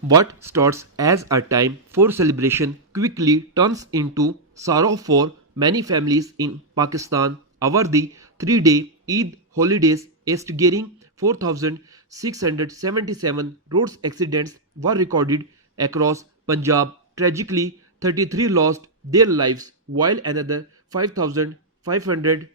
What starts as a time for celebration quickly turns into sorrow for many families in Pakistan over the 3-day Eid holidays. Estimating 4,677 road accidents were recorded across Punjab. Tragically, 33 lost their lives while another 5,500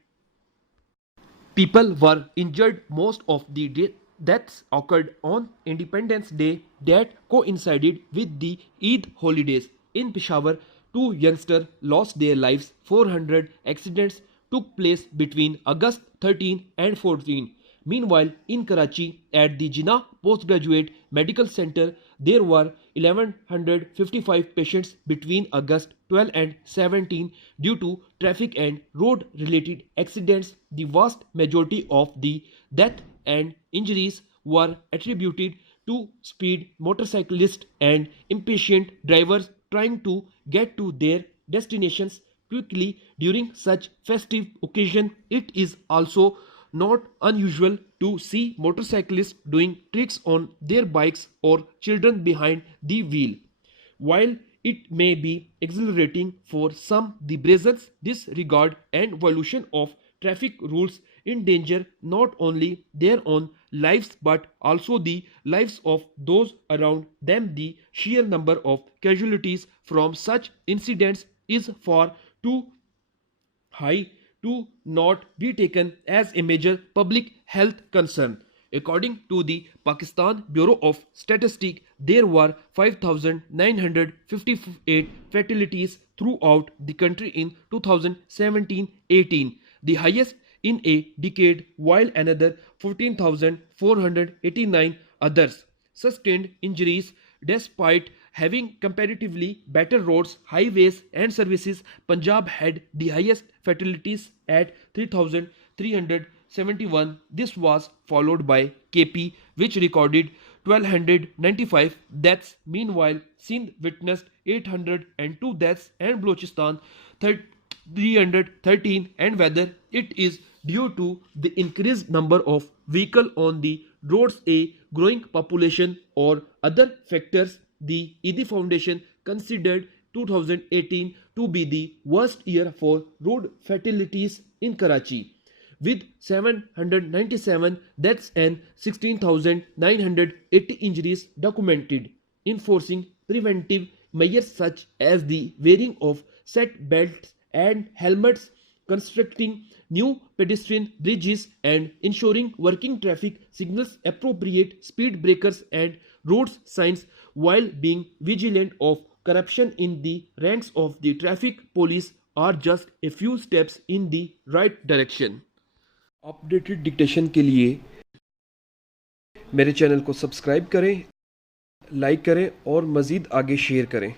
people were injured. Most of the deaths occurred on Independence Day that coincided with the Eid holidays. In Peshawar, two youngsters lost their lives. 400 accidents took place between August 13 and 14. Meanwhile, in Karachi, at the Jinnah Postgraduate Medical Center, there were 1155 patients between August 12 and 17 due to traffic and road related accidents. The vast majority of the death and injuries were attributed to speed motorcyclists and impatient drivers trying to get to their destinations quickly during such festive occasion. It is also not unusual to see motorcyclists doing tricks on their bikes or children behind the wheel. While it may be exhilarating for some, the brazen disregard and violation of traffic rules endanger not only their own lives but also the lives of those around them. The sheer number of casualties from such incidents is far too high to not be taken as a major public health concern. According to the Pakistan Bureau of Statistics, there were 5,958 fatalities throughout the country in 2017-18, the highest in a decade, while another 14,489 others sustained injuries. Despite having comparatively better roads, highways and services, Punjab had the highest fatalities at 3,371. This was followed by KP, which recorded 1,295 deaths. Meanwhile, Sindh witnessed 802 deaths and Balochistan 313. And whether it is due to the increased number of vehicles on the roads, a growing population, or other factors, the ED Foundation considered 2018 to be the worst year for road fatalities in Karachi, with 797 deaths and 16,980 injuries documented. Enforcing preventive measures such as the wearing of seat belts and helmets, constructing new pedestrian bridges, and ensuring working traffic signals, appropriate speed breakers and road signs, while being vigilant of corruption in the ranks of the traffic police, are just a few steps in the right direction. Updated dictation के लिए मेरे channel को subscribe करें, like करें और मज़ीद आगे share करें।